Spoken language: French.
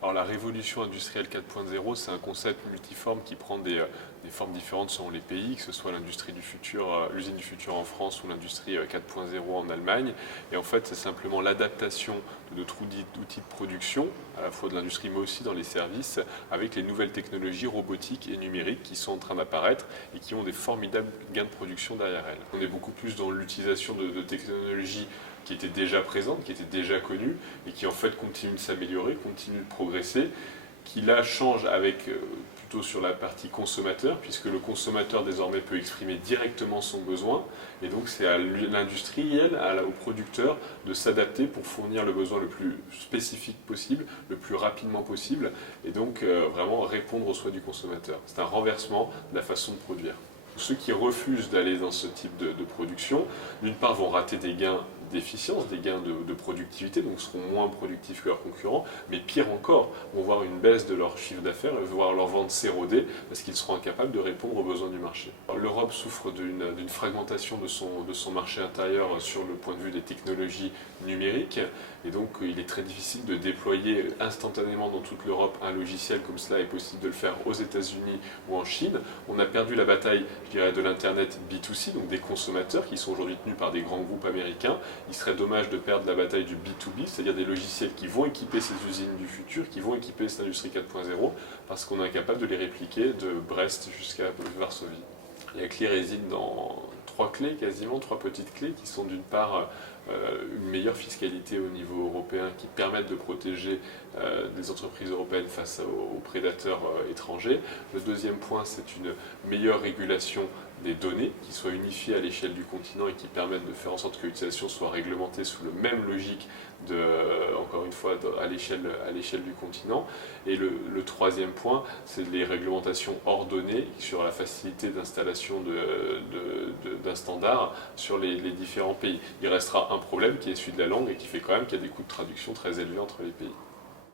Alors la révolution industrielle 4.0, c'est un concept multiforme qui prend des formes différentes selon les pays, que ce soit l'industrie du futur, l'usine du futur en France ou l'industrie 4.0 en Allemagne. Et en fait, c'est simplement l'adaptation de notre outil de production, à la fois de l'industrie mais aussi dans les services, avec les nouvelles technologies robotiques et numériques qui sont en train d'apparaître et qui ont des formidables gains de production derrière elles. On est beaucoup plus dans l'utilisation de technologies qui étaient déjà présentes, qui étaient déjà connues et qui en fait continuent de s'améliorer, continuent de progresser, qui là change avec plutôt sur la partie consommateur, puisque le consommateur désormais peut exprimer directement son besoin, et donc c'est à l'industriel, au producteur de s'adapter pour fournir le besoin le plus spécifique possible, le plus rapidement possible, et donc vraiment répondre aux souhaits du consommateur. C'est un renversement de la façon de produire. Ceux qui refusent d'aller dans ce type de production, d'une part vont rater des gains d'efficience, des gains de productivité, donc seront moins productifs que leurs concurrents, mais pire encore, vont voir une baisse de leur chiffre d'affaires et voir leur vente s'éroder parce qu'ils seront incapables de répondre aux besoins du marché. L'Europe souffre d'une fragmentation de son marché intérieur sur le point de vue des technologies numériques, et donc il est très difficile de déployer instantanément dans toute l'Europe un logiciel comme cela est possible de le faire aux États-Unis ou en Chine. On a perdu la bataille, je dirais, de l'Internet B2C, donc des consommateurs qui sont aujourd'hui tenus par des grands groupes américains. Il serait dommage de perdre la bataille du B2B, c'est-à-dire des logiciels qui vont équiper ces usines du futur, qui vont équiper cette industrie 4.0, parce qu'on est incapable de les répliquer de Brest jusqu'à Varsovie. La clé réside dans trois clés, quasiment trois petites clés, qui sont d'une part une meilleure fiscalité au niveau européen qui permettent de protéger les entreprises européennes face aux prédateurs étrangers. Le deuxième point, c'est une meilleure régulation des données qui soient unifiées à l'échelle du continent et qui permettent de faire en sorte que l'utilisation soit réglementée sous la même logique, encore une fois, à l'échelle du continent. Et le troisième point, c'est les réglementations ordonnées sur la facilité d'installation d'un standard sur les différents pays. Il restera un problème qui est celui de la langue et qui fait quand même qu'il y a des coûts de traduction très élevés entre les pays.